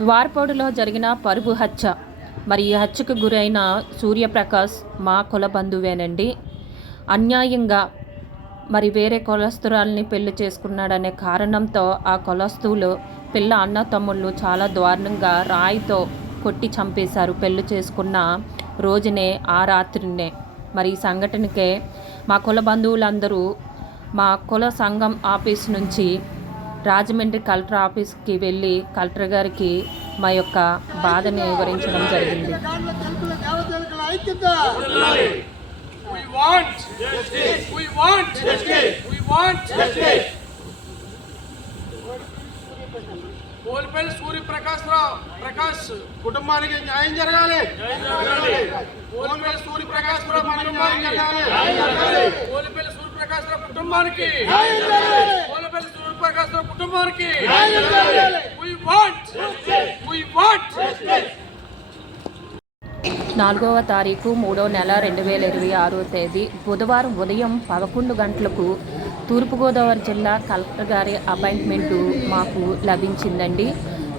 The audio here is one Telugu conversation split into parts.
ద్వారపోడులో జరిగిన పరువు హత్య. మరి ఈ హత్యకు గురైన సూర్యప్రకాష్ మా కుల బంధువేనండి. అన్యాయంగా మరి వేరే కులస్తురాల్ని పెళ్లి చేసుకున్నాడనే కారణంతో ఆ కులస్తులు పిల్ల అన్న తమ్ముళ్ళు చాలా దారుణంగా రాయితో కొట్టి చంపేశారు పెళ్లి చేసుకున్న రోజునే, ఆ రాత్రినే. మరి ఈ సంఘటనకే మా కుల బంధువులందరూ మా కుల సంఘం ఆఫీస్ నుంచి రాజమండ్రి కలెక్టర్ ఆఫీస్కి వెళ్ళి కలెక్టర్ గారికి మా యొక్క బాధని వివరించడం జరిగింది. పోలిపల్లి సూర్యప్రకాష్ కుటుంబానికి న్యాయం జరగాలి. పోలిపల్లి సూర్యప్రకాష్ కుటుంబానికి పోలిపల్లి సూర్యప్రకాష్ కుటుంబానికి పోలిపల్లి సూర్యప్రకాష్ కుటుంబానికి we want 4వ తారీఖు 3వ నెల 2026 బుధవారం ఉదయం 11 గంటలకు తూర్పుగోదావరి జిల్లా కలెక్టర్ గారి అపాయింట్మెంటు మాకు లభించిందండి.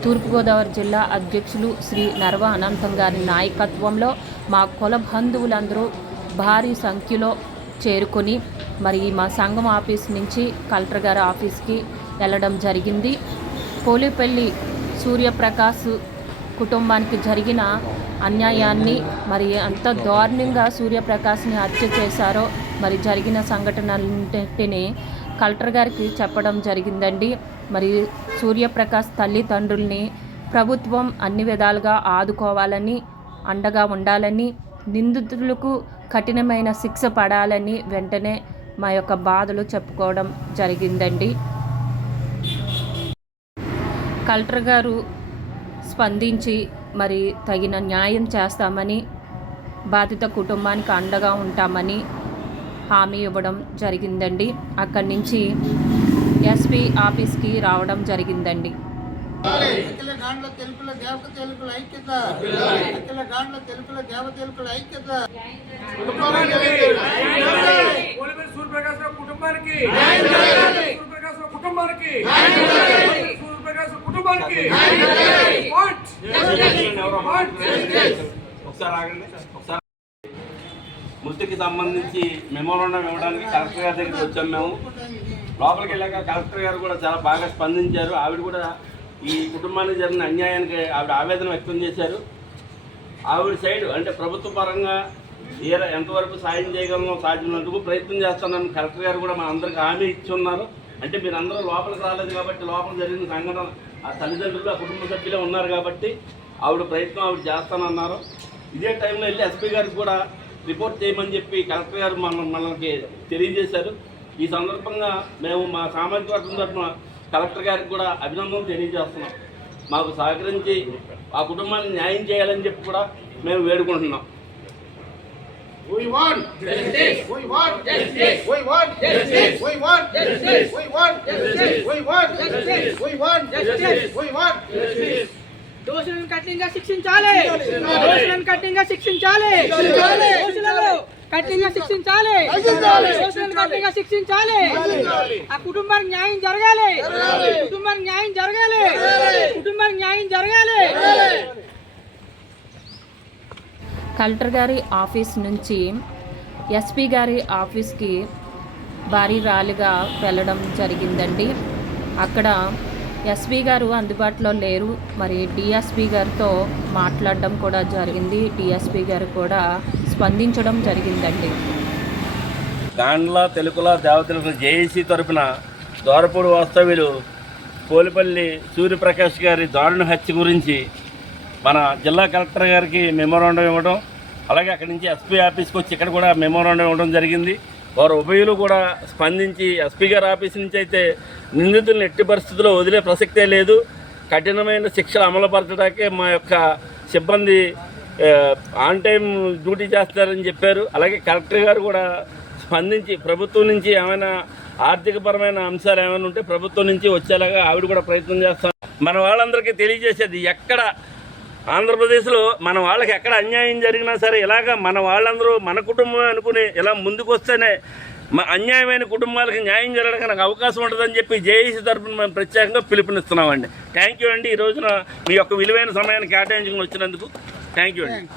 తూర్పుగోదావరి జిల్లా అధ్యక్షులు శ్రీ నర్వ అనంతం గారి నాయకత్వంలో మా కుల బంధువులందరూ భారీ సంఖ్యలో చేరుకొని మరి మా సంఘం ఆఫీస్ నుంచి కలెక్టర్ గారి ఆఫీస్కి వెళ్ళడం జరిగింది. పోలిపల్లి సూర్యప్రకాష్ కుటుంబానికి జరిగిన అన్యాయాన్ని, మరి అంత దారుణంగా సూర్యప్రకాష్ని హత్య చేశారో మరి జరిగిన సంఘటనలన్నింటినీ కలెక్టర్ గారికి చెప్పడం జరిగిందండి. మరి సూర్యప్రకాష్ తల్లిదండ్రుల్ని ప్రభుత్వం అన్ని విధాలుగా ఆదుకోవాలని, అండగా ఉండాలని, నిందితులకు కఠినమైన శిక్ష పడాలని వెంటనే మా యొక్క బాధలు చెప్పుకోవడం జరిగిందండి. కలెక్టర్ గారు స్పందించి మరి తగిన న్యాయం చేస్తామని, బాధిత కుటుంబానికి అండగా ఉంటామని హామీ ఇవ్వడం జరిగిందండి. అక్కడి నుంచి ఎస్పీ ఆఫీస్కి రావడం జరిగిందండి. మృతికి సంబంధించి మెమోరాండం ఇవ్వడానికి కలెక్టర్ గారి దగ్గరికి వచ్చాం. మేము లోపలికి వెళ్ళాక కలెక్టర్ గారు కూడా చాలా బాగా స్పందించారు. ఆవిడ కూడా ఈ కుటుంబానికి జరిగిన అన్యాయానికి ఆవిడ ఆవేదన వ్యక్తం చేశారు. ఆవిడ సైడ్ అంటే ప్రభుత్వ పరంగా ఎంతవరకు సాయం చేయగలనో సాధ్యమైనందుకు ప్రయత్నం చేస్తానని కలెక్టర్ గారు కూడా మా అందరికి హామీ ఇచ్చి ఉన్నారు. అంటే మీరు అందరూ లోపలికి రాలేదు కాబట్టి లోపల జరిగిన సంఘటన ఆ తల్లిదండ్రులు ఆ కుటుంబ సభ్యులే ఉన్నారు కాబట్టి ఆవిడ ప్రయత్నం ఆవిడ చేస్తానన్నారు. ఇదే టైంలో వెళ్ళి ఎస్పీ గారికి కూడా రిపోర్ట్ చేయమని చెప్పి కలెక్టర్ గారు మనకి తెలియజేశారు. ఈ సందర్భంగా మేము మా సామాజిక వర్గం తరఫున కలెక్టర్ గారికి కూడా అభినందనలు తెలియజేస్తున్నాం. మాకు సహకరించి ఆ కుటుంబాన్ని న్యాయం చేయాలని చెప్పి కూడా మేము వేడుకుంటున్నాం. We want justice. We want justice. We want justice. We want justice. We want justice. We want justice. We want justice. We want justice. దోషులను కఠినంగా శిక్షించాలి. దోషులను కఠినంగా శిక్షించాలి. దోషులను కఠినంగా శిక్షించాలి. దోషులను కఠినంగా శిక్షించాలి. ఆ కుటుంబానికి న్యాయం జరగాలి. కుటుంబానికి న్యాయం జరగాలి. కుటుంబానికి న్యాయం జరగాలి. కలెక్టర్ గారి ఆఫీస్ నుంచి ఎస్పీ గారి ఆఫీస్కి భారీ ర్యాలీగా వెళ్ళడం జరిగిందండి. అక్కడ ఎస్పీ గారు అందుబాటులో లేరు. మరి డిఎస్పీ గారితో మాట్లాడడం కూడా జరిగింది. డిఎస్పీ గారు కూడా స్పందించడం జరిగిందండి. గాండ్ల తెలుగుల దేవతలకు జేఏసీ తరఫున ద్వారపూడి వాస్తవ్యులు పోలిపల్లి సూర్యప్రకాష్ గారి దారుణ హత్య గురించి మన జిల్లా కలెక్టర్ గారికి మెమోరాండం ఇవ్వడం, అలాగే అక్కడి నుంచి ఎస్పీ ఆఫీస్కి వచ్చి ఇక్కడ కూడా మెమోరాండం ఇవ్వడం జరిగింది. వారు ఉభయులు కూడా స్పందించి ఎస్పీ గారి ఆఫీస్ నుంచి అయితే నిందితులను ఎట్టి పరిస్థితుల్లో వదిలే ప్రసక్తే లేదు, కఠినమైన శిక్షలు అమలుపరచడానికే మా యొక్క సిబ్బంది ఆన్ టైం డ్యూటీ చేస్తారని చెప్పారు. అలాగే కలెక్టర్ గారు కూడా స్పందించి ప్రభుత్వం నుంచి ఏమైనా ఆర్థికపరమైన అంశాలు ఏమైనా ఉంటే ప్రభుత్వం నుంచి వచ్చేలాగా ఆవిడ కూడా ప్రయత్నం చేస్తాం. మన వాళ్ళందరికీ తెలియజేసేది, ఎక్కడ ఆంధ్రప్రదేశ్లో మన వాళ్ళకి ఎక్కడ అన్యాయం జరిగినా సరే ఇలాగ మన వాళ్ళందరూ మన కుటుంబం అనుకుని ఇలా ముందుకు వస్తేనే మా అన్యాయమైన కుటుంబాలకు న్యాయం జరగడానికి నాకు అవకాశం ఉంటుందని చెప్పి జేఏసీ తరఫున మేము ప్రత్యేకంగా పిలుపునిస్తున్నామండి. థ్యాంక్ యూ అండి. ఈ రోజున మీ యొక్క విలువైన సమయాన్ని కేటాయించుకుని వచ్చినందుకు థ్యాంక్ యూ అండి.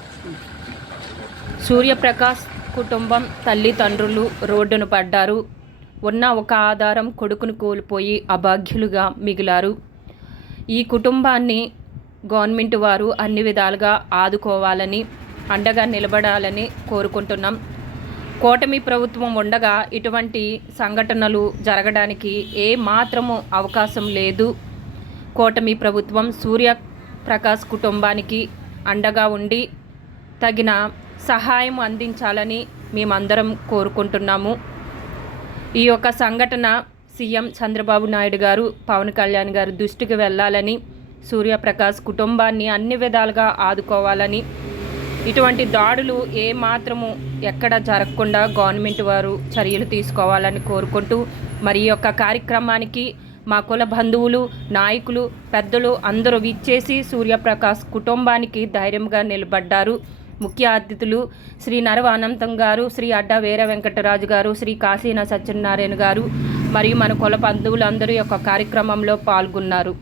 సూర్యప్రకాష్ కుటుంబం తల్లిదండ్రులు రోడ్డును పడ్డారు. ఉన్న ఒక ఆధారం కొడుకును కోల్పోయి అభాగ్యులుగా మిగిలారు. ఈ కుటుంబాన్ని గవర్నమెంట్ వారు అన్ని విధాలుగా ఆదుకోవాలని, అండగా నిలబడాలని కోరుకుంటున్నాం. కూటమి ప్రభుత్వం ఉండగా ఇటువంటి సంఘటనలు జరగడానికి ఏ మాత్రము అవకాశం లేదు. కూటమి ప్రభుత్వం సూర్యప్రకాష్ కుటుంబానికి అండగా ఉండి తగిన సహాయం అందించాలని మేమందరం కోరుకుంటున్నాము. ఈ యొక్క సంఘటన సీఎం చంద్రబాబు నాయుడు గారు, పవన్ కళ్యాణ్ గారు దృష్టికి వెళ్ళాలని, సూర్యప్రకాష్ కుటుంబాన్ని అన్ని విధాలుగా ఆదుకోవాలని, ఇటువంటి దాడులు ఏ మాత్రము ఎక్కడ జరగకుండా గవర్నమెంట్ వారు చర్యలు తీసుకోవాలని కోరుకుంటూ, మరి ఈ యొక్క కార్యక్రమానికి మా కుల బంధువులు, నాయకులు, పెద్దలు అందరూ విచ్చేసి సూర్యప్రకాష్ కుటుంబానికి ధైర్యంగా నిలబడ్డారు. ముఖ్య అతిథులు శ్రీ నరవ అనంతం గారు, శ్రీ అడ్డా వీర వెంకటరాజు గారు, శ్రీ కాశీనా సత్యనారాయణ గారు మరియు మన కుల బంధువులు అందరూ యొక్క కార్యక్రమంలో పాల్గొన్నారు.